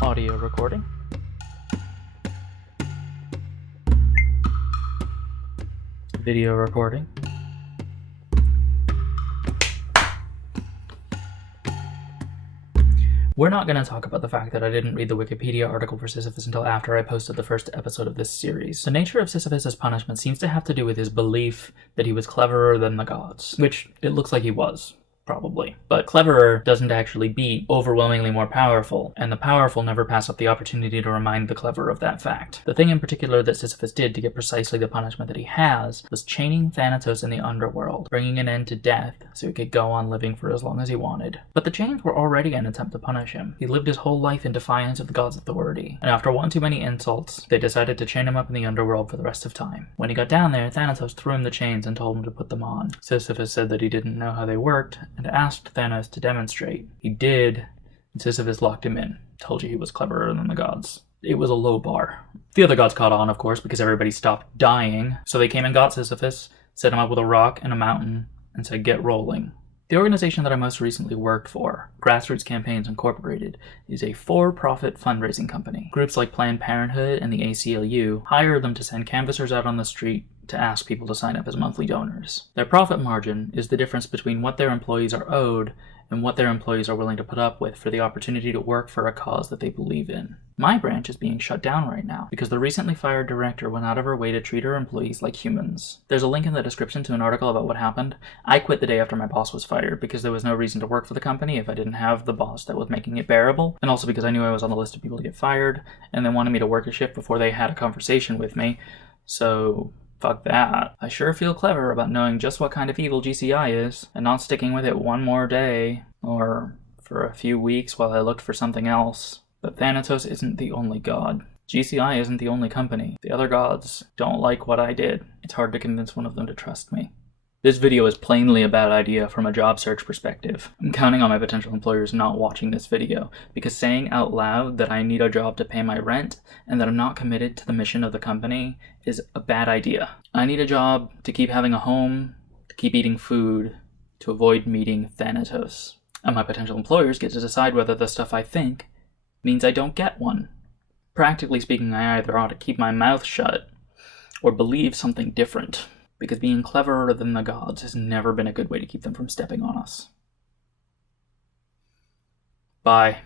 Audio recording. Video recording. We're not going to talk about the fact that I didn't read the Wikipedia article for Sisyphus until after I posted the first episode of this series. The nature of Sisyphus' punishment seems to have to do with his belief that he was cleverer than the gods, which it looks like he was. Probably. But cleverer doesn't actually beat overwhelmingly more powerful, and the powerful never pass up the opportunity to remind the clever of that fact. The thing in particular that Sisyphus did to get precisely the punishment that he has was chaining Thanatos in the underworld, bringing an end to death so he could go on living for as long as he wanted. But the chains were already an attempt to punish him. He lived his whole life in defiance of the gods' authority, and after one too many insults, they decided to chain him up in the underworld for the rest of time. When he got down there, Thanatos threw him the chains and told him to put them on. Sisyphus said that he didn't know how they worked, and asked Thanos to demonstrate. He did, and Sisyphus locked him in. Told you he was cleverer than the gods. It was a low bar. The other gods caught on, of course, because everybody stopped dying, so they came and got Sisyphus, set him up with a rock and a mountain, and said, "Get rolling." The organization that I most recently worked for, Grassroots Campaigns Incorporated, is a for-profit fundraising company. Groups like Planned Parenthood and the ACLU hire them to send canvassers out on the street to ask people to sign up as monthly donors. Their profit margin is the difference between what their employees are owed and what their employees are willing to put up with for the opportunity to work for a cause that they believe in. My branch is being shut down right now because the recently fired director went out of her way to treat her employees like humans. There's a link in the description to an article about what happened. I quit the day after my boss was fired because there was no reason to work for the company if I didn't have the boss that was making it bearable, and also because I knew I was on the list of people to get fired, and they wanted me to work a shift before they had a conversation with me, so fuck that. I sure feel clever about knowing just what kind of evil GCI is, and not sticking with it one more day, or for a few weeks while I looked for something else. But Thanatos isn't the only god. GCI isn't the only company. The other gods don't like what I did. It's hard to convince one of them to trust me. This video is plainly a bad idea from a job search perspective. I'm counting on my potential employers not watching this video, because saying out loud that I need a job to pay my rent and that I'm not committed to the mission of the company is a bad idea. I need a job to keep having a home, to keep eating food, to avoid meeting Thanatos. And my potential employers get to decide whether the stuff I think means I don't get one. Practically speaking, I either ought to keep my mouth shut or believe something different, because being cleverer than the gods has never been a good way to keep them from stepping on us. Bye.